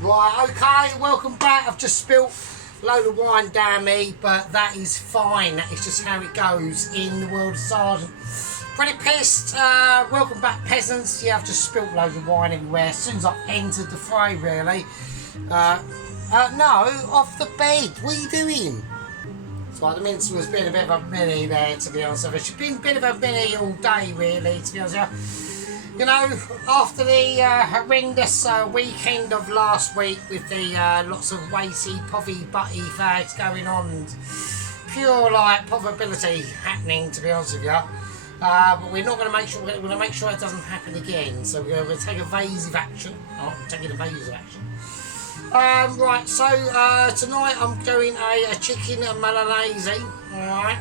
Right, okay, welcome back. I've just spilt a load of wine down me, but that is fine. That is just how it goes in the world of Sergeant. Pretty pissed. Welcome back, peasants. Yeah, I've just spilt loads of wine everywhere as soon as I've entered the fray, really. No, off the bed. What are you doing? So the mince was been a bit of a mini there, to be honest with you. She's been a bit of a mini all day, really, to be honest with you. You know, after the horrendous weekend of last week with the lots of weighty, puffy, butty fags going on, and pure like probability happening, to be honest with you. But we're not going to make sure. We're going to make sure it doesn't happen again. So we're going to take evasive action. Oh, taking evasive action. Right. So tonight I'm doing a chicken Milanese. All right.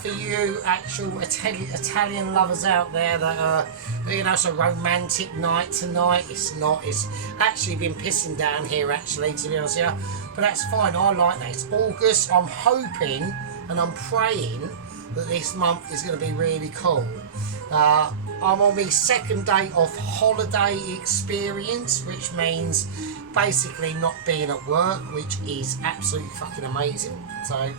For you actual Italian lovers out there that you know, it's a romantic night tonight. It's not. It's actually been pissing down here, actually, to be honest with you. But that's fine. I like that. It's August. I'm hoping and I'm praying that this month is going to be really cool. I'm on my second day of holiday experience, which means basically not being at work, which is absolutely fucking amazing. So.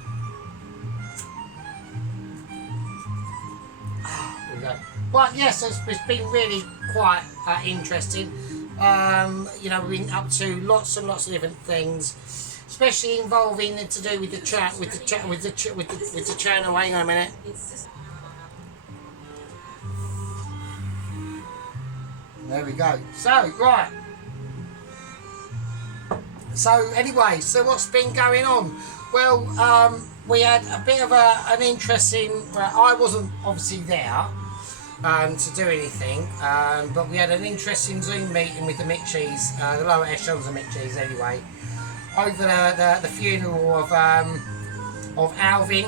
But yes, it's been really quite interesting. You know, we've been up to lots and lots of different things, especially involving to do with the channel. Hang on a minute. There we go. So right. So anyway, so what's been going on? Well, we had a bit of an interesting. I wasn't obviously there. To do anything, but we had an interesting Zoom meeting with the Mitchies, the lower echelons of Mitchies anyway, over the funeral of Alvin.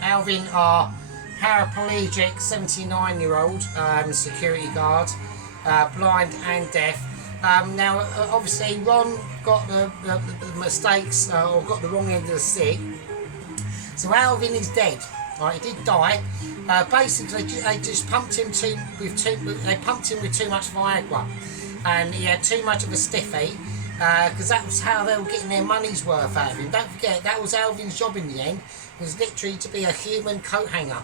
Alvin, our paraplegic 79-year-old security guard, blind and deaf. Now, obviously, Ron got the mistakes or got the wrong end of the stick, so Alvin is dead. Right, he did die. Basically, they just pumped him with too much Viagra, and he had too much of a stiffy, because that was how they were getting their money's worth out of him. Don't forget, that was Alvin's job in the end. It was literally to be a human coat hanger,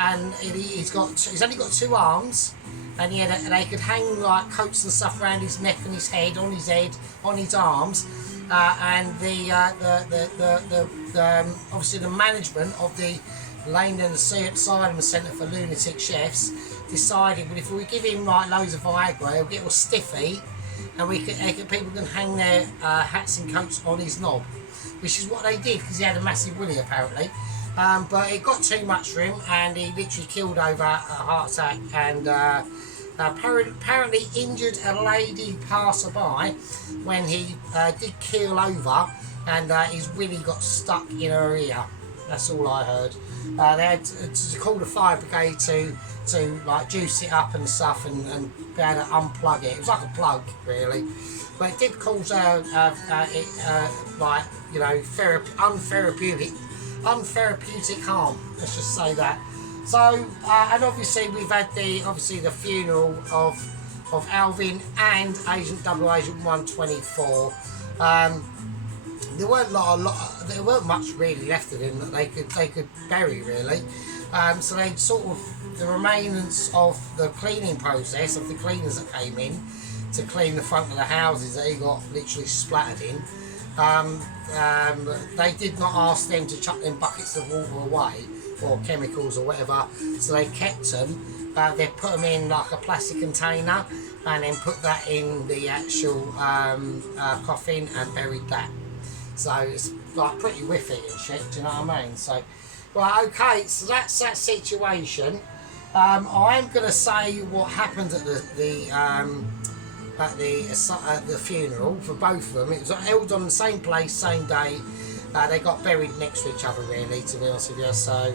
and he's only got 2 arms, and they could hang like coats and stuff around his neck and his head, on his arms. And obviously the management of the Lane and Asylum Centre for Lunatic Chefs decided, well, if we give him like loads of Viagra, he'll get all stiffy, and people can hang their hats and coats on his knob, which is what they did, because he had a massive willy apparently. But it got too much for him, and he literally killed over a heart attack, and apparently injured a lady passerby when he did keel over, and his willy got stuck in her ear. That's all I heard. They had to call the fire brigade to like juice it up and stuff, and be able to unplug it. It was like a plug, really, but it did cause like, you know, untherapeutic harm. Let's just say that. So and obviously we've had the funeral of Alvin and Agent 124. There weren't much really left of him that they could bury, really. So they sort of, the remains of the cleaning process of the cleaners that came in to clean the front of the houses that he got literally splattered in. They did not ask them to chuck them buckets of water away or chemicals or whatever, so they kept them. They put them in like a plastic container and then put that in the actual coffin and buried that. So it's like pretty whiffy and shit, do you know what I mean? So, right, okay, so that's that situation. I'm going to say what happened at the funeral for both of them. It was held on the same place, same day. They got buried next to each other, really, to be honest with you. So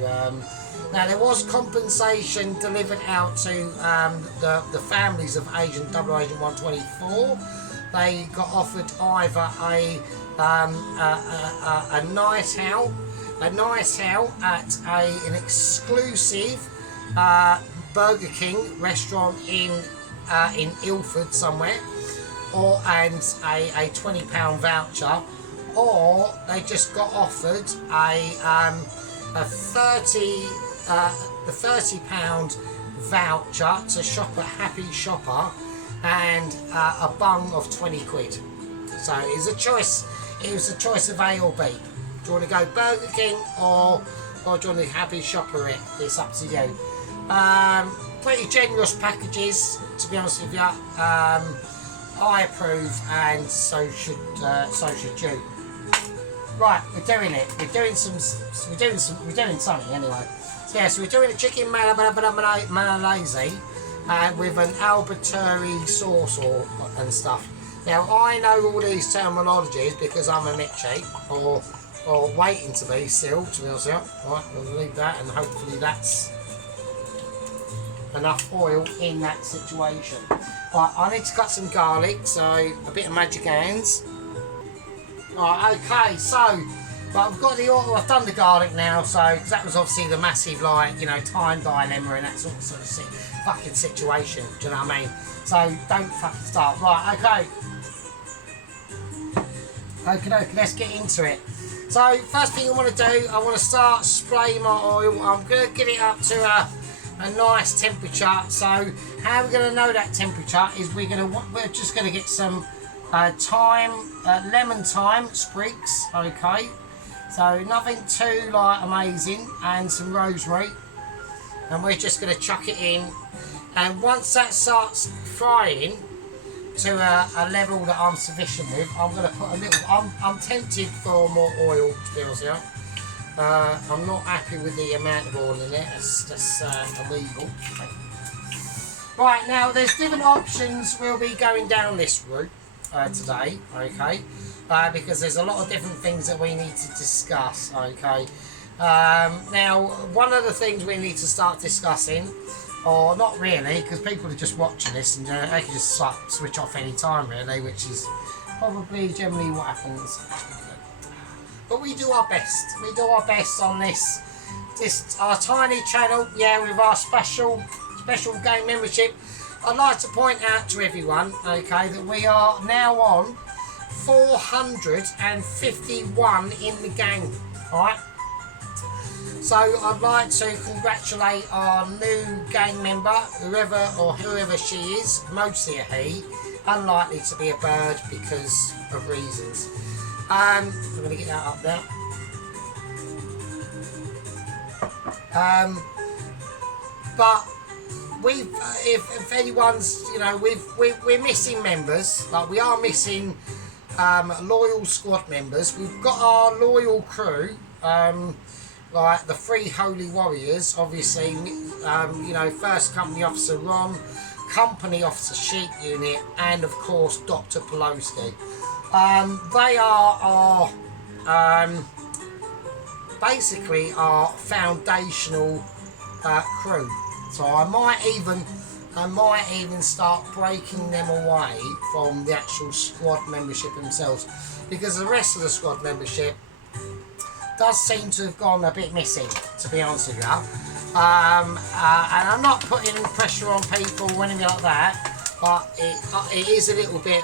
now there was compensation delivered out to the families of Agent 124. They got offered either a night out at an exclusive Burger King restaurant in Ilford somewhere, and a £20 voucher, or they just got offered a 30 the £30 voucher to shop at Happy Shopper and a bung of 20 quid. So it was a choice. It was a choice of A or B. Do you want to go Burger King or do you want to Happy Shopper it? It's up to you. Pretty generous packages, to be honest with you. I approve, and so should you. Right, we're doing it. We're doing something anyway. So yeah, so we're doing a chicken Milanese with an Alberturi sauce and stuff. Now I know all these terminologies because I'm a Mitchie, or waiting to be still, to be honest with you. Right, we'll leave that, and hopefully that's enough oil in that situation. Right, I need to cut some garlic, so a bit of magic hands. Right, okay, so but I've got the oil, I've done the garlic now, so cause that was obviously the massive, like, you know, time dilemma and that sort of fucking situation. Do you know what I mean? So don't fucking start. Right, okay. Okay, let's get into it. So first thing I want to do, I want to start spraying my oil. I'm going to get it up to a nice temperature. So how we're going to know that temperature is we're just going to get some lemon thyme sprigs. Okay, so nothing too like amazing, and some rosemary, and we're just going to chuck it in. And once that starts frying to a level that I'm sufficient with, I'm going to put a little. I'm tempted for more oil, to be honest with you. I'm not happy with the amount of oil in it. That's illegal. Right, now there's different options. We'll be going down this route today, okay? Because there's a lot of different things that we need to discuss, okay? Now, one of the things we need to start discussing, or not really, because people are just watching this and they can just switch off any time, really, which is probably generally what happens. But we do our best. We do our best on this our tiny channel, yeah, with our special game membership. I'd like to point out to everyone, okay, that we are now on 451 in the gang, alright? So I'd like to congratulate our new gang member, whoever she is, mostly a he, unlikely to be a bird because of reasons. I'm going to get that up there. But if anyone's, you know, we're missing members. Like, we are missing loyal squad members. We've got our loyal crew, like the 3 Holy Warriors, obviously. You know, First Company Officer Ron, Company Officer Sheep Unit, and of course Dr. Pelosi. They are our basically our foundational crew. So I might even start breaking them away from the actual squad membership themselves, because the rest of the squad membership does seem to have gone a bit missing, to be honest with you. And I'm not putting pressure on people or anything like that, but it is a little bit,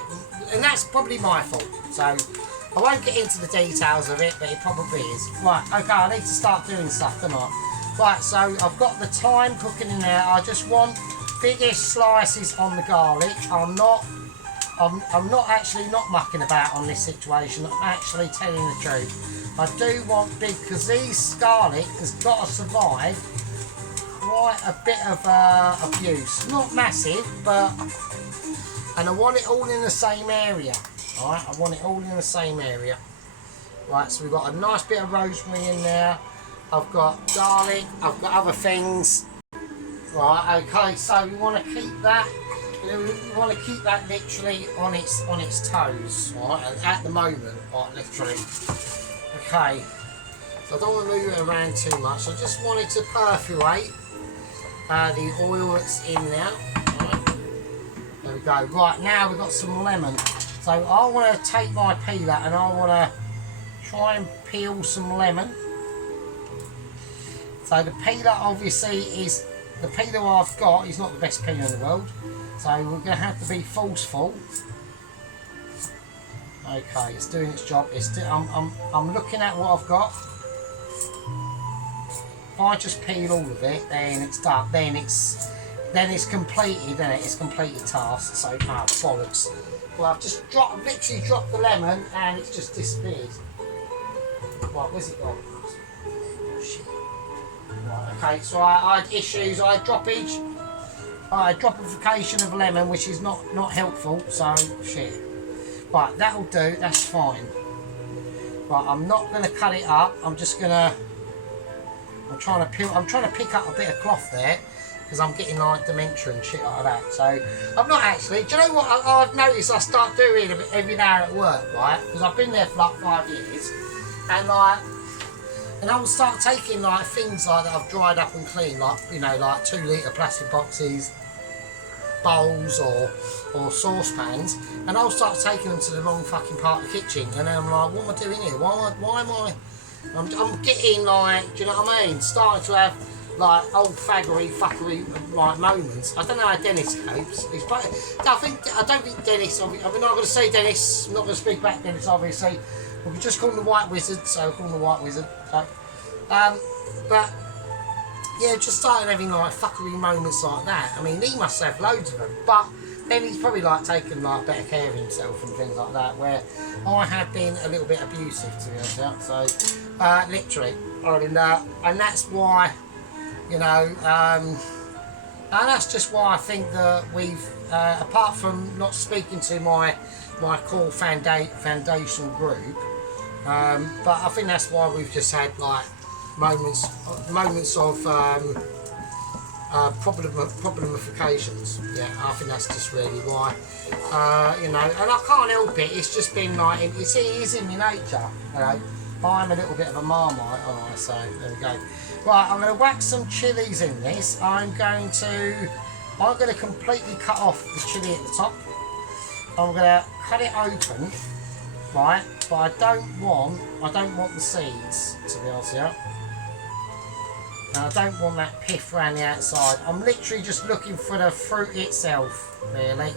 and that's probably my fault. So I won't get into the details of it, but it probably is. Right, okay, I need to start doing stuff, don't I? Right, so I've got the thyme cooking in there. I just want biggish slices on the garlic. I'm not actually not mucking about on this situation. I'm actually telling the truth. I do want big, because this garlic has got to survive quite a bit of abuse. Not massive, but, and I want it all in the same area. Alright, I want it all in the same area. Right, so we've got a nice bit of rosemary in there. I've got garlic, I've got other things. Right, okay, so we want to keep that. We want to keep that literally on its toes, right? At the moment, right, literally. Okay, so I don't want to move it around too much. I just wanted to perforate the oil that's in there. Right. There we go. Right, now we've got some lemon. So I want to take my peeler and I want to try and peel some lemon. So the peeler obviously is, the peeler I've got is not the best peeler in the world. So we're going to have to be forceful. Okay, it's doing its job. I'm looking at what I've got. If I just peel all of it, then it's done. Then it's completed, isn't it? It's completed task. So bollocks. Well, I've just literally dropped the lemon, and it's just disappeared. Right, where's it gone? Oh shit. Right, okay. So I had issues. I had droppage. I had dropification of lemon, which is not helpful. So shit. Right, that'll do. That's fine. Right, I'm not going to cut it up. I'm just going to. I'm trying to pick up a bit of cloth there because I'm getting like dementia and shit like that. So I'm not actually. Do you know what I've noticed? I start doing every now at work, right? Because I've been there for like 5 years, and I will start taking like things like that I've dried up and cleaned, like like 2 litre plastic boxes, bowls or saucepans, and I'll start taking them to the wrong fucking part of the kitchen, and then I'm like, what am I doing here? Why am I? I'm getting like, do you know what I mean? Starting to have like old faggery, fuckery like moments. I don't know how Dennis copes. I don't think Dennis. I'm not going to say Dennis. I'm not going to speak back Dennis. Obviously, we can just call him the White Wizard. So we'll call him the White Wizard. So, but yeah, just starting having like fuckery moments like that. I mean, he must have loads of them, but then he's probably like taken like better care of himself and things like that. Where I have been a little bit abusive, to be honest. So literally, and that's why, and that's just why I think that we've, apart from not speaking to my core foundational group, but I think that's why we've just had like moments of problemifications. Yeah, I think that's just really why, and I can't help it. It's just been like it is in my nature. I'm a little bit of a marmite, aren't I? So there we go. Right, I'm going to whack some chilies in this. I'm going to completely cut off the chili at the top. I'm going to cut it open, right? But I don't want the seeds, to be honest with you. And I don't want that pith around the outside. I'm literally just looking for the fruit itself, really.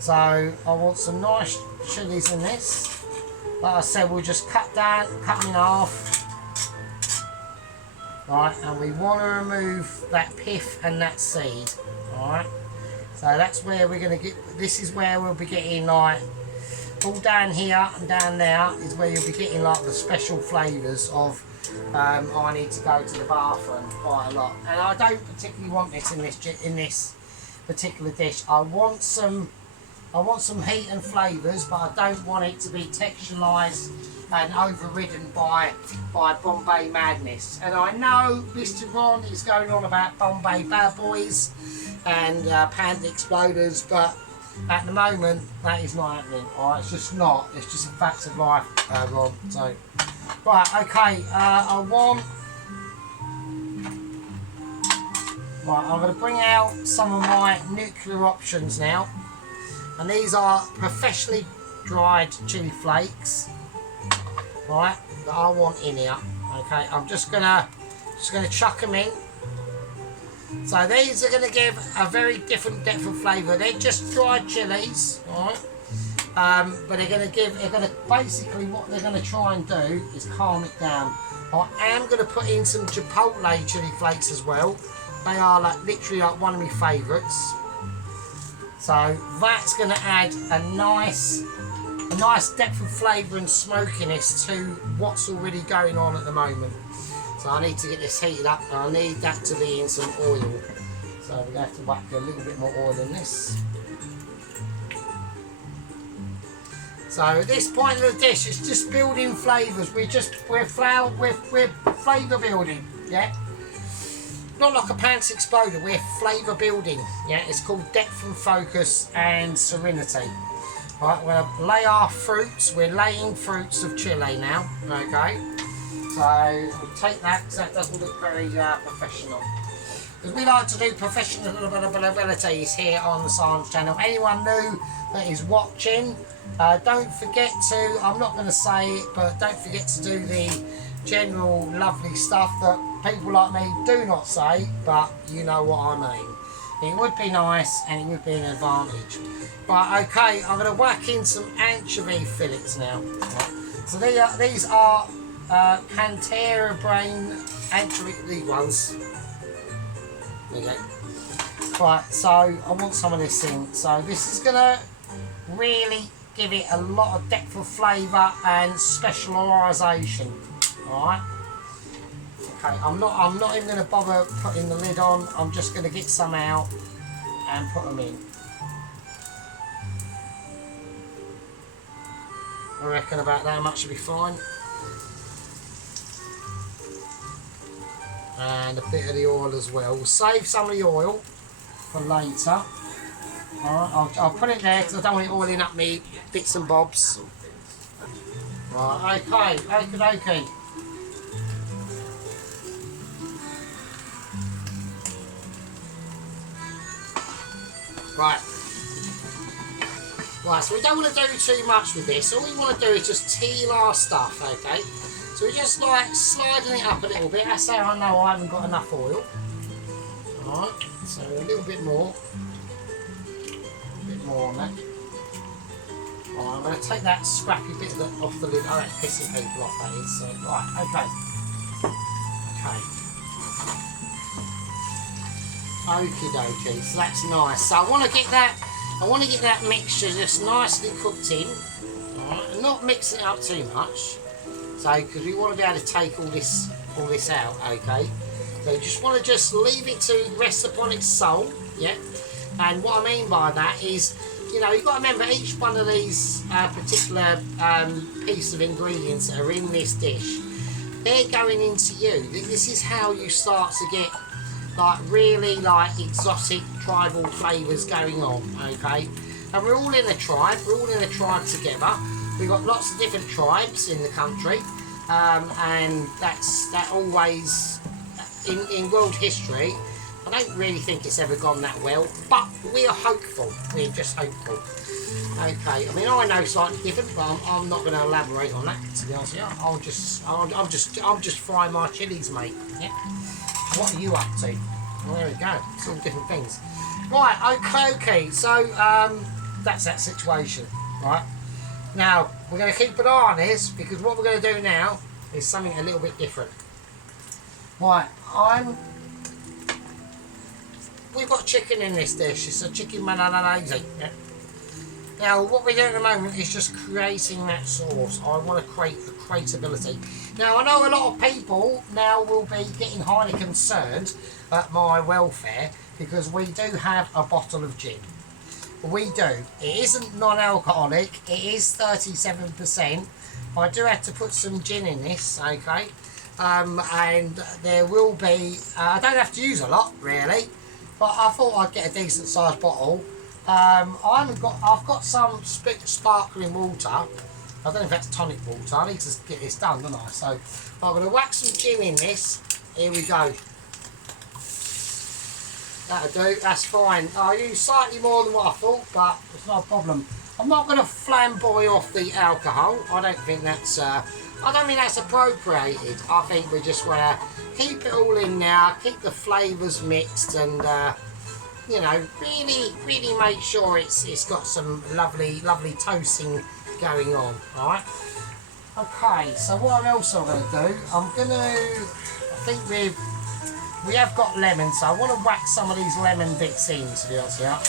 So I want some nice chilies in this. Like I said, we'll just cut them in half. Right, and we want to remove that pith and that seed. Alright. So that's where we're going to get, this is where we'll be getting like, all down here and down there is where you'll be getting like the special flavours of, I need to go to the bathroom quite a lot. And I don't particularly want this in this particular dish. I want some heat and flavours, but I don't want it to be texturised and overridden by Bombay madness. And I know Mr. Ron is going on about Bombay bad boys and Panda exploders, but at the moment that is not happening. Alright, it's just not. It's just a fact of life, Ron. So, right, okay. I'm going to bring out some of my nuclear options now. And these are professionally dried chili flakes, right, that I want in here. Okay, I'm just gonna chuck them in. So these are gonna give a very different depth of flavour. They're just dried chilies, right? But they're gonna basically what they're gonna try and do is calm it down. I am gonna put in some chipotle chili flakes as well. They are like literally like one of my favourites. So that's going to add a nice depth of flavour and smokiness to what's already going on at the moment. So I need to get this heated up, and I need that to be in some oil. So we're going to have to whack a little bit more oil in this. So at this point of the dish, it's just building flavours. We're flavour building, yeah. Not like a pants exploder, we're flavour building. Yeah, it's called depth and focus and serenity. Right, we'll lay our fruits. We're laying fruits of chili now. Okay, so we'll take that because that doesn't look very professional. Because we like to do professional abilities here on the Science Channel. Anyone new that is watching, don't forget to. I'm not going to say it, but don't forget to do the general lovely stuff that people like me do not say, but you know what I mean. It would be nice and it would be an advantage Right, okay, I'm going to whack in some anchovy fillets now. Right. So these are Cantera brain anchovy, these ones. There you go. Right, so I want some of this in. So this is going to really give it a lot of depth of flavour and specialisation. Alright. Okay, I'm not even going to bother putting the lid on. I'm just going to get some out and put them in. I reckon about that much will be fine. And a bit of the oil as well. We'll save some of the oil for later. Alright, I'll put it there because I don't want it oiling up me bits and bobs. Right, okay. Right. Right, so we don't want to do too much with this. All we want to do is just teal our stuff, okay? So we're just like sliding it up a little bit. That's how I know I haven't got enough oil. Alright, so a little bit more. A bit more on that. Right, I'm going to take that scrappy bit off the lid. Oh, that's pissing people off, that is. So, right, okay. Okie dokie, so that's nice. So I want to get that mixture just nicely cooked in. Alright, and not mix it up too much. So, because we want to be able to take all this out, okay? So you just want to leave it to rest upon its soul, yeah? And what I mean by that is, you know, you've got to remember each one of these particular piece of ingredients that are in this dish, they're going into you. This is how you start to get like really like exotic tribal flavours going on, okay? And we're all in a tribe, together. We've got lots of different tribes in the country, and that always in world history. I don't really think it's ever gone that well, but we are hopeful. We're just hopeful. Okay, I mean I know slightly different, but I'm not going to elaborate on that. To be honest with you, I'm just frying my chilies, mate. Yeah. What are you up to? Well, there we go. It's all different things. Right. Okay. So that's that situation. Right. Now we're going to keep an eye on this because what we're going to do now is something a little bit different. Right. We've got chicken in this dish. It's a chicken Milanese. Yeah? Now, what we're doing at the moment is just creating that sauce. I want to create the creatability. Now, I know a lot of people now will be getting highly concerned at my welfare because we do have a bottle of gin. We do. It isn't non-alcoholic. It is 37%. I do have to put some gin in this, okay? And there will be... I don't have to use a lot, really. But I thought I'd get a decent sized bottle. I've got some sparkling water. I don't know if that's tonic water. I need to get this done, don't I? So I'm going to whack some gin in this. Here we go. That'll do. That's fine. I use slightly more than what I thought, but it's not a problem. I'm not going to flamboy off the alcohol. I don't think that's appropriated. I think we just want to keep it all in now, keep the flavours mixed, and you know, really make sure it's got some lovely toasting going on. All right. Okay. So what else I'm going to do? I think we have got lemon, so I want to whack some of these lemon bits in. To be honest, yeah.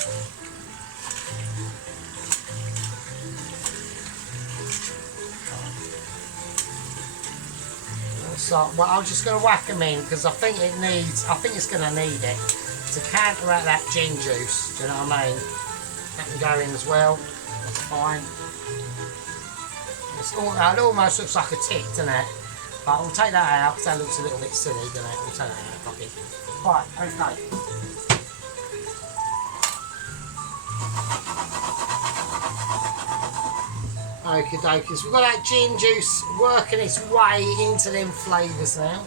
So, well, I'm just going to whack them in because I think it's going to need it to counteract that gin juice. Do you know what I mean? That can go in as well. That's fine. It almost looks like a tick, doesn't it? But we'll take that out because that looks a little bit silly, doesn't it? We'll take that out, copy. Right, okay. Okie dokies, we've got that gin juice working its way into them flavours now.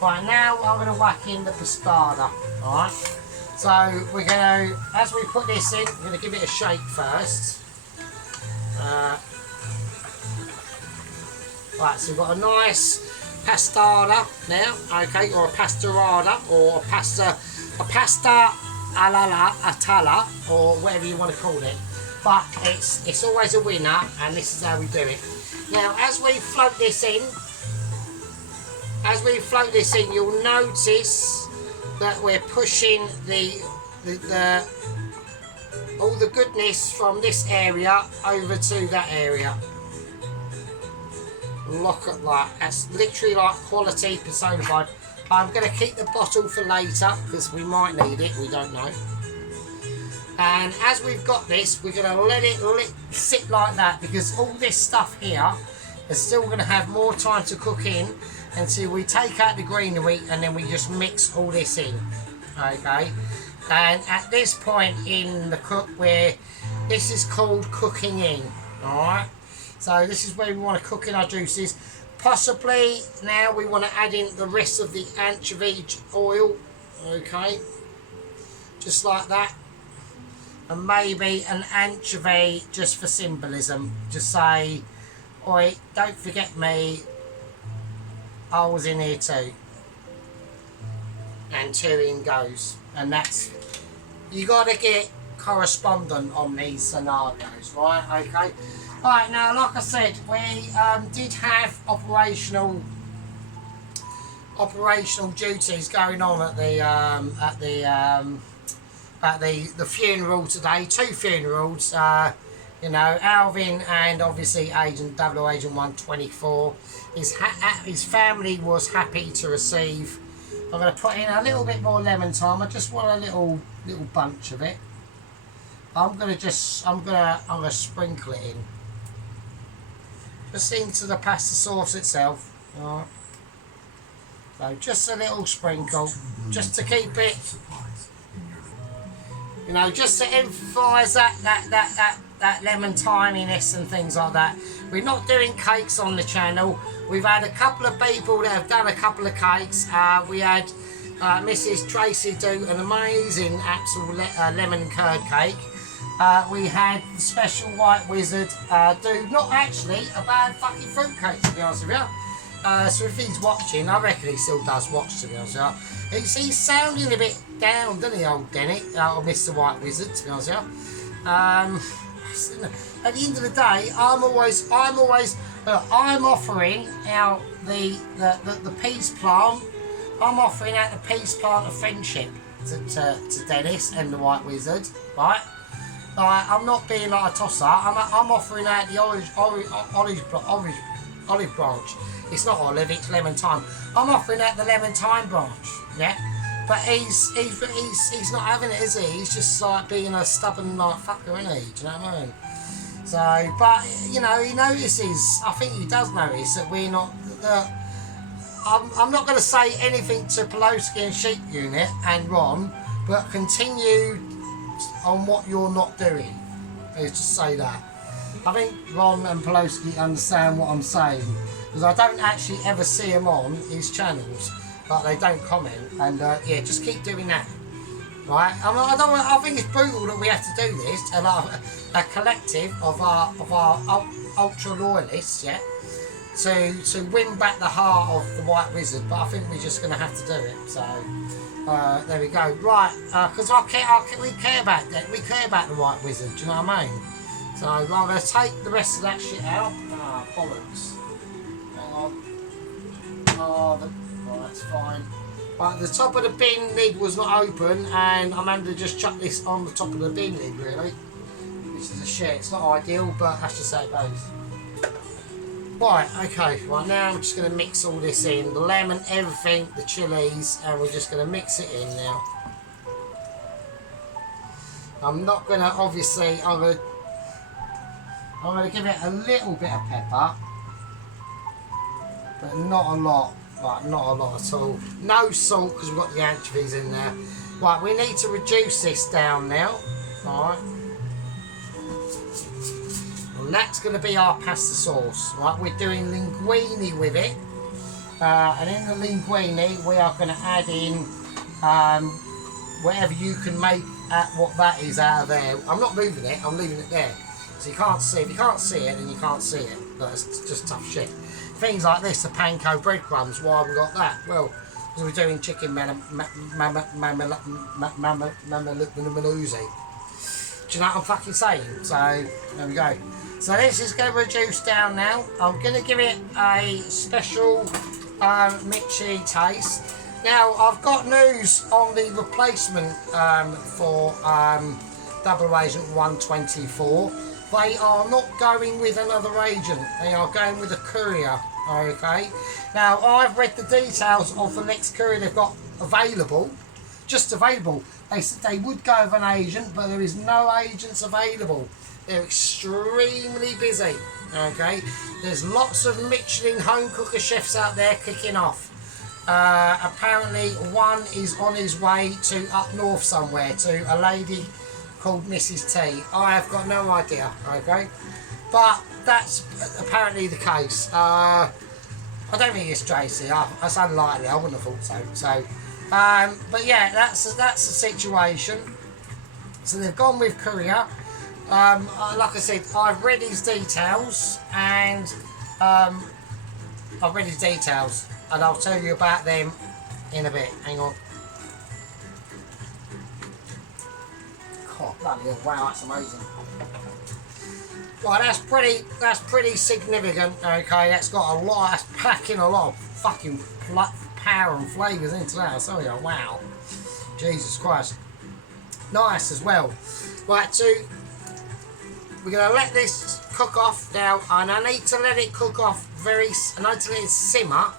Right, now I'm going to whack in the pescada. Alright, so we're going to, as we put this in, we're going to give it a shake first. Right, so we've got a nice pastada now, okay, or a pastarada, or a pasta atala, or whatever you want to call it. but it's always a winner, and this is how we do it. Now, as we float this in, you'll notice that we're pushing all the goodness from this area over to that area. Look at that. That's literally like quality personified. I'm going to keep the bottle for later because we might need it. We don't know. And as we've got this, we're going to let it sit like that, because all this stuff here is still going to have more time to cook in until we take out the greenery, and then we just mix all this in. Okay. And at this point in the cook, where this is called cooking in. Alright. So this is where we want to cook in our juices. Possibly now we want to add in the rest of the anchovy oil. Okay. Just like that. And maybe an anchovy just for symbolism. Just say, oi, don't forget me, I was in here too. And 2 in goes. And that's, you got to get correspondent on these scenarios, right? Okay. Right, now, like I said, we did have operational duties going on at the funeral today. 2 funerals, you know, Alvin and obviously Agent 124. His family was happy to receive. I'm going to put in a little bit more lemon thyme. I just want a little bunch of it. I'm going to sprinkle it in. Just into the pasta sauce itself. Right. So just a little sprinkle, just to keep it, you know, just to emphasise that lemon timiness and things like that. We're not doing cakes on the channel. We've had a couple of people that have done a couple of cakes. We had Mrs. Tracy do an amazing absolute lemon curd cake. We had the special White Wizard do not actually a bad fucking fruit cake, to be honest with you. So if he's watching, I reckon he still does watch, to be honest with you. He's sounding a bit down, doesn't he, old Denny, or Mr. White Wizard, to be honest with you. At the end of the day, I'm offering out the peace plant. I'm offering out the peace plant of friendship to Dennis and the White Wizard, right? I'm not being like a tosser. I'm offering out the olive branch. It's not olive, it's lemon thyme. I'm offering out the lemon thyme branch, yeah. But he's not having it, is he? He's just like being a stubborn like fucker, isn't he? Do you know what I mean? So, but you know, he notices. I think he does notice that we're not. I'm not going to say anything to Pelosi and Sheep Unit and Ron, but continue on what you're not doing. Let's just say that. I think Ron and Pelosi understand what I'm saying, because I don't actually ever see them on his channels, but they don't comment. And yeah, just keep doing that, right? I think it's brutal that we have to do this. A collective of our ultra loyalists, yeah, to win back the heart of the White Wizard. But I think we're just going to have to do it. So. There we go. Right, because we care about that. We care about the White Wizard. Do you know what I mean? So I'm going to take the rest of that shit out. Ah, bollocks. Hang on. Oh, right, that's fine. Right, the top of the bin lid was not open, and I'm having to just chuck this on the top of the bin lid, really. This is a shit. It's not ideal, but that's just how it goes. Right, okay, right now I'm just going to mix all this in, the lemon, everything, the chilies, and we're just going to mix it in now. I'm not going to, obviously, I'm going to give it a little bit of pepper, but not a lot, right, not a lot at all. No salt, because we've got the anchovies in there. Right, we need to reduce this down now, alright. And that's going to be our pasta sauce, right? We're doing linguine with it, and in the linguine we are going to add in whatever you can make what that is out of there. I'm not moving it, I'm leaving it there, so you can't see. If you can't see it, then you can't see it. That's just tough shit. Things like this, the panko breadcrumbs. Why have we got that? Well, because we're doing chicken Milanese. Do you know what I'm fucking saying? So, there we go. So this is going to reduce down now. I'm going to give it a special Mitchy taste. Now, I've got news on the replacement for Double Agent 124. They are not going with another agent. They are going with a courier. Okay. Now, I've read the details of the next courier they've got available. Just available. They said they would go with an agent, but there is no agents available. They're extremely busy. Okay. There's lots of Michelin home cooker chefs out there kicking off. Apparently one is on his way to up north somewhere to a lady called Mrs. T. I have got no idea, okay, but that's apparently the case. I don't think it's Tracy. That's unlikely. I wouldn't have thought so. But yeah, that's the situation. So they've gone with courier. Like I said, I've read his details and and I'll tell you about them in a bit. Hang on. God, bloody hell, wow, that's amazing. Well, that's pretty significant. Okay, that's got a lot. That's packing a lot of fucking power and flavours into that. So yeah, wow, Jesus Christ, nice as well. Right, so we're gonna let this cook off now, and I need to let it cook off I need to let it simmer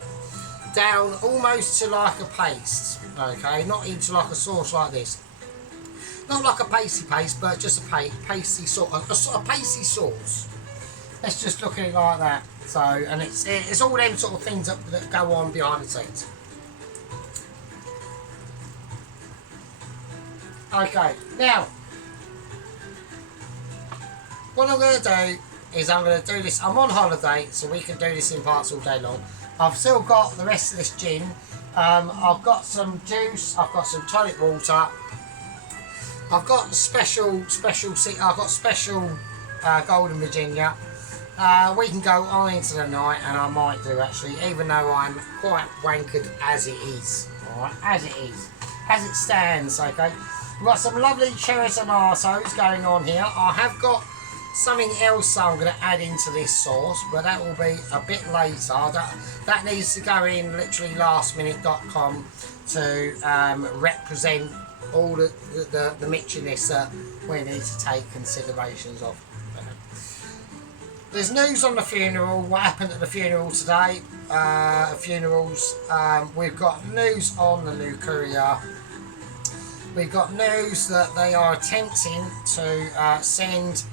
down almost to like a paste, okay, not into like a sauce like this, not like a pasty paste, but just a pasty sort of a pasty sauce. Let's just look at it like that. So, and it's all them sort of things that go on behind the scenes. Okay, now what I'm going to do is I'm going to do this. I'm on holiday, so we can do this in parts all day long. I've still got the rest of this gin. I've got some juice. I've got some tonic water. I've got special. I've got special Golden Virginia. We can go on into the night, and I might do actually, even though I'm quite wankered as it is. All right, as it is, as it stands. Okay, we've got some lovely cherry tomatoes going on here. I have got something else I'm going to add into this sauce, but that will be a bit later. That needs to go in literally lastminute.com to represent all the Micheliness that we need to take considerations of. There's news on the funeral, what happened at the funeral today, funerals. We've got news on the new courier. We've got news that they are attempting to send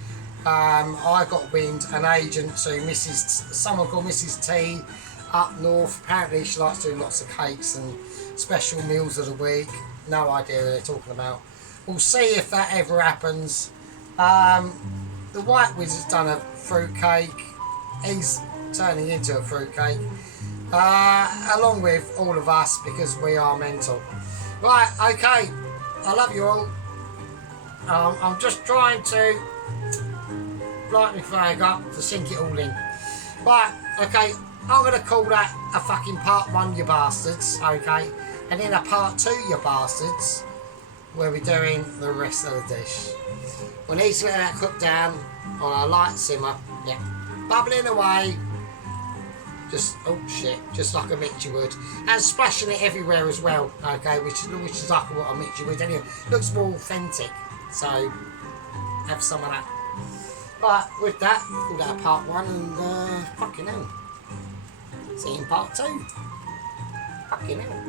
I got wind, an agent to someone called Mrs. T up north. Apparently she likes doing lots of cakes and special meals of the week. No idea what they're talking about. We'll see if that ever happens. The White Wizard's done a fruit cake. He's turning into a fruit cake. Along with all of us, because we are mental. Right, okay. I love you all. I'm just trying to light my flag up to sink it all in. Right, okay, I'm going to call that a fucking part 1, you bastards, okay? And then a part 2, you bastards, where we're doing the rest of the dish. We need to let that cook down on a light simmer, yeah, bubbling away, just, oh shit, just like a Mitchy would. And splashing it everywhere as well, okay, which is like what a Mitchy would anyway. Looks more authentic, so have some of that. But with that, we'll go to part 1 and fucking hell. See you in part 2. Fucking hell.